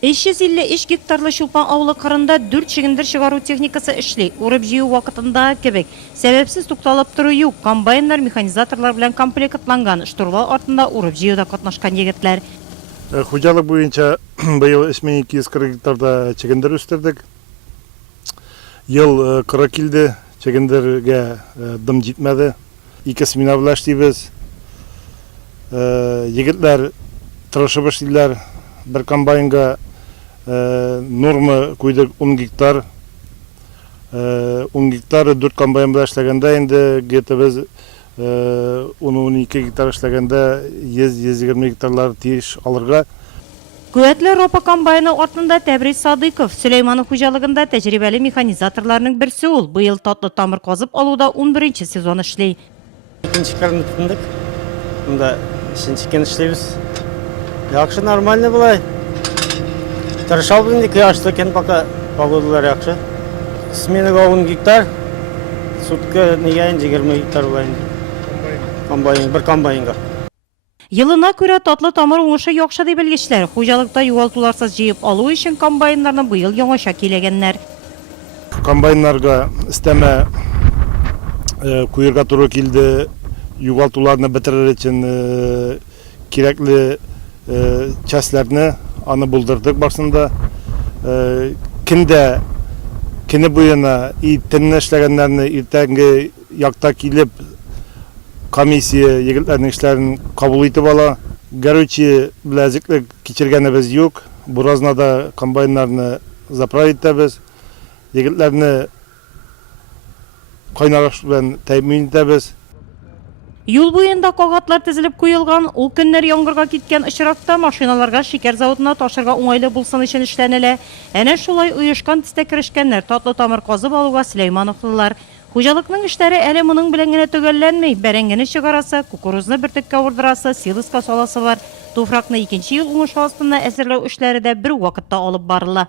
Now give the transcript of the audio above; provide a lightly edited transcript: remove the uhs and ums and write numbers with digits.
353 гектарлы Шулпан авылы кырында 4 чигендер чыгару техникасы эшли. Урып җыю вакытында кебек. Сәбәпсез тукталып тору юк. Комбайннар, механизаторлар белән комплектланган. Штурвал артында урып җыюда катнашкан егетләр. Хуҗалык буенча быел 3240 гектарда чигендер үстердек. Ел 40 килде, чигендерге дым җитмәде. 2 смена белән эшлибез. Егетләр тырышып эшлиләр. Bir комбайнга норма куйдык 10 гектар. 10 гектар 4 комбайн белән эшләгәндә инде где-то без 10-12 гектар эшләгәндә 100-120 гектарлар тиеш алырга. Куәтле Ропа комбайны артында Тәбриз Садыйков, Сөләйманов хуҗалыгында тәҗрибәле механизаторларның берсе ул. Быел татлы тамыр казып алуда 11-нче сезон эшли. Икенче кырны тотындык. Монда икенче эшлибез. Яхшы, нормально булай. Тырышабыз инде, кояшлы екен, пока погодалар яхшы. Сменага 10 гектар, сутка неге 20 гектар булай инде. Комбайн, bir комбайнга. Елына күрә татлы тамыр уңышы яхшы дип белгечләр. Хуҗалыкта югалтуларсыз җыеп алу өчен комбайннарны быел яңаша киләгәннәр. Комбайннарга истәмә куерга туры килде. Югалтуларны бетерер өчен кирәкле частьләрне аны булдырдык барсында. Кине буена и төнне эшләгәннәрне иртәнге якта килеп комиссия егетләрнең эшләрен кабул итеп ала. Горючий беләзеклек кичергәнебез юк. Буразнада комбайннарны заправить итәбез. Егетләрне кайнарыш белән тәэмин итәбез. Юл буенда кагатлар тезелеп куелган, ул көннәр яңгырга киткән очракта машиналарга шикәр заводына ташырга уңайлы булсын өчен эшләнелә. Әнә шулай оешкан төстә керешкәннәр татлы тамыр казып алуга Сөләймановлар. Хуҗалыкның эшләре әле моның белән генә төгәлләнмәй. Бәрәңгене чыгарасы, кукурузны бөртеккә урдырасы, силоска саласы бар. Туфракны икенче ел уңышы астында әзерләү эшләре дә бер вакытта алып барыла.